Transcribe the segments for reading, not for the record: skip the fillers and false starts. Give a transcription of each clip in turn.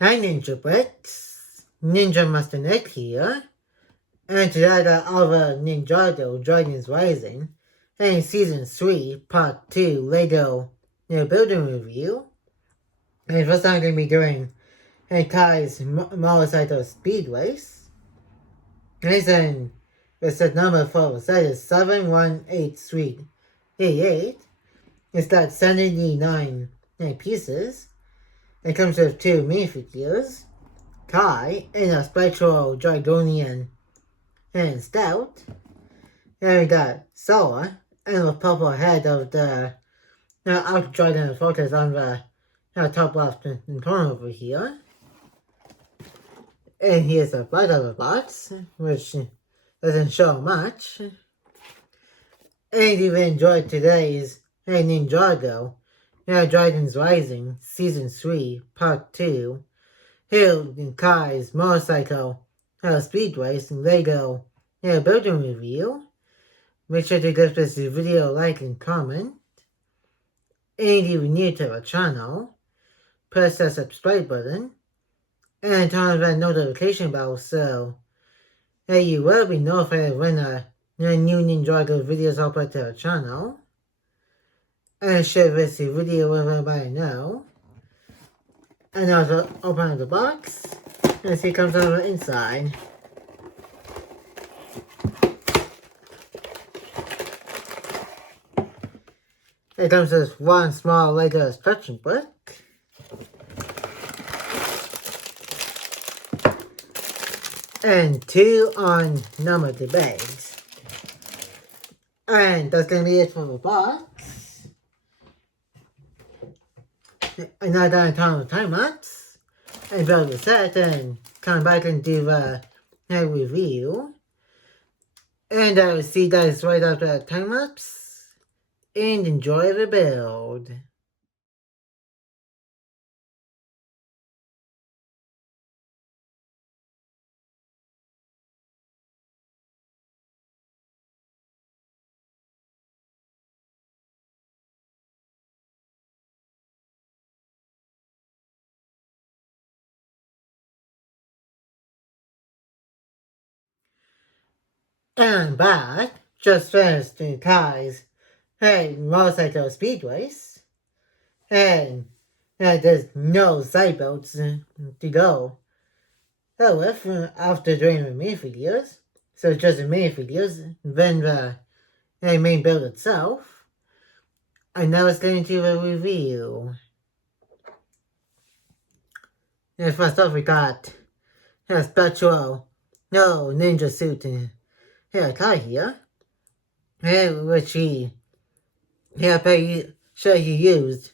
Hi Ninja Bricks, Ninja Master Nick here, and today I got other Ninjago Dragons Rising, and Season 3, Part 2 LEGO Building Review. And first I'm going to be doing Kai's Motorcycle Speed Race. And the number for the set is 718388. It's got 79 pieces. It comes with 2 minifigures. Kai and a Spectral Dragonian and Stout. And we got Sola and the purple head of the Ultra Dragon focus on the top left corner over here. And here's the back of the box, which doesn't show much. And if you enjoyed today's Ninjago Dragons Rising Season 3 Part 2 Hill and Kai's Motorcycle Speed Race and LEGO Building Review. Make sure to give this video a like and comment. And if you're new to our channel, press the subscribe button and turn on that notification bell so that you will be notified when a new Ninjago videos upload to our channel. And share this video with everybody you know. And also open up the box and see it comes on the inside. It comes with one small LEGO instruction book. And 2 unnumbered bags. And that's going to be it for the box. And now I'm done with time lapse. And build the set and come back and do the review. And I will see you guys right after the time lapse. And enjoy the build. And I'm back. Just finished in Kai's Motorcycle Speed Race. And there's no side boats to go with after doing the minifigures. So just the minifigures, then the main build itself. And now let's get into the review. And first off we got Spectral Ninja Suit and Kai here. Which he pretty sure he used.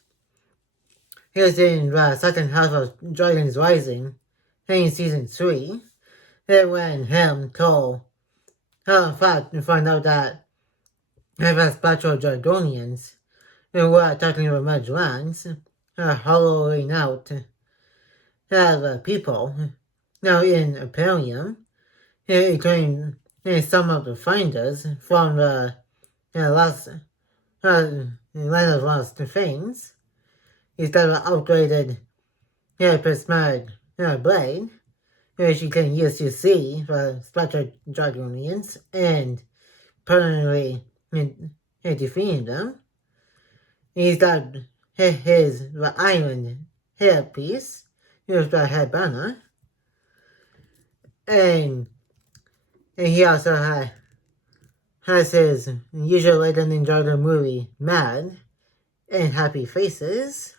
He was in the second half of Dragons Rising in Season 3. And when him told Fat to find out that the Spectral Dragonians were attacking the Mudge Lands, hollowing out the people now in Imperium, including some of the finders from the last Land of Lost Things. He's got an upgraded prismatic blade, which you can use to see the Spectral Dragonians and permanently defeating them. He's got the iron hairpiece with the headbanner. And he also has his usual LEGO Ninjago movie, Mad, and Happy Faces.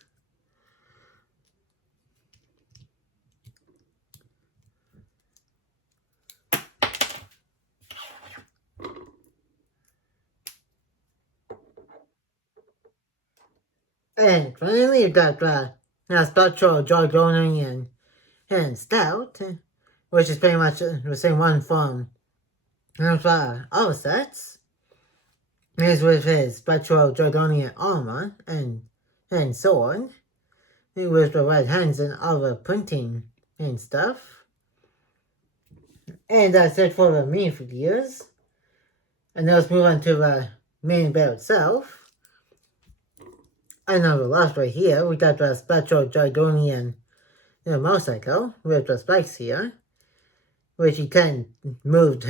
And finally, you got the Spectral Dragonian and Stout, which is pretty much the same one from all sets. He's with his Spectral Dragonian armor and sword, with the red hands and all the printing and stuff. And that's it for the minifigures. And now let's move on to the main build itself. And on the left right here, we got the Spectral Dragonian a motorcycle with the spikes here, which he can move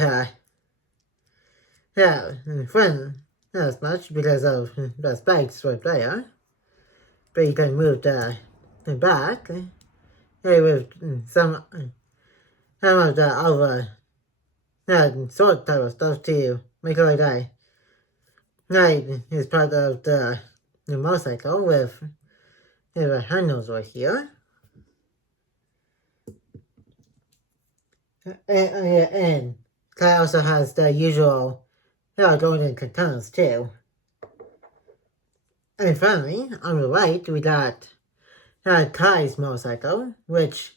in front not as much because of the spikes right there, but you can move the back with some of the other sword type of stuff to make it like that. Like is part of the motorcycle with the handles right here. And Kai also has the usual golden containers too. And finally, on the right, we got Kai's motorcycle, which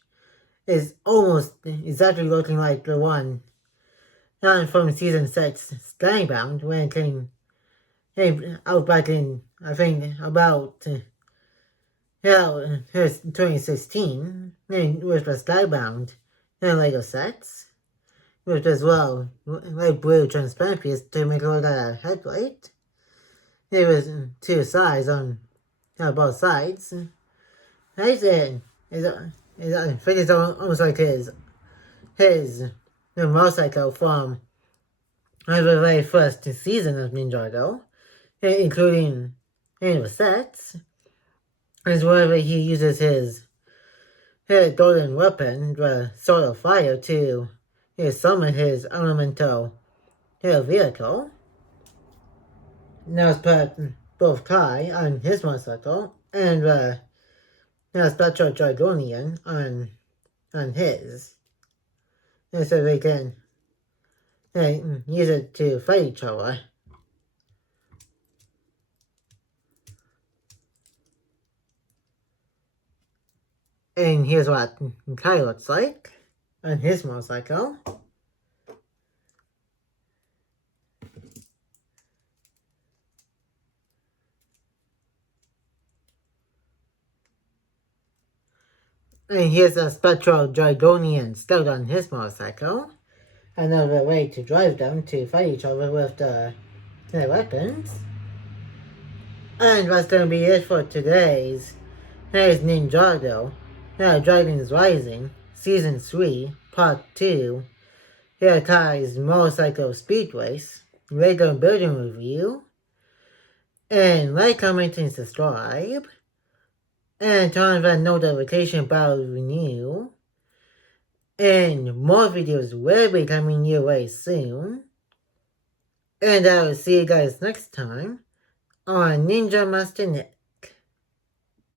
is almost exactly looking like the one from season 6 Skybound when it came out back in, I think, about 2016, and with the Skybound Lego sets, with as well like blue transparent piece to make it look like a headlight. It was two sides on both sides. Right there, I think it's almost like his motorcycle from the very first season of Ninjago, including the sets, is wherever he uses his golden weapon, the Sword of Fire, to summon his elemental vehicle. Now it's put both Kai on his motorcycle and Spectral Dragonian on his. And so they can use it to fight each other. And here's what Kai looks like on his motorcycle. And here's a Spectral Dragonian Scout on his motorcycle. Another way to drive them to fight each other with their weapons. And that's going to be it for today's Ninjago, Dragons Rising, Season 3, Part 2, Kai's Motorcycle Speed Race, Lego Building Review, and like, comment, and subscribe, and turn on that notification bell renew, and more videos will be coming your way soon, and I will see you guys next time on Ninja Master Net.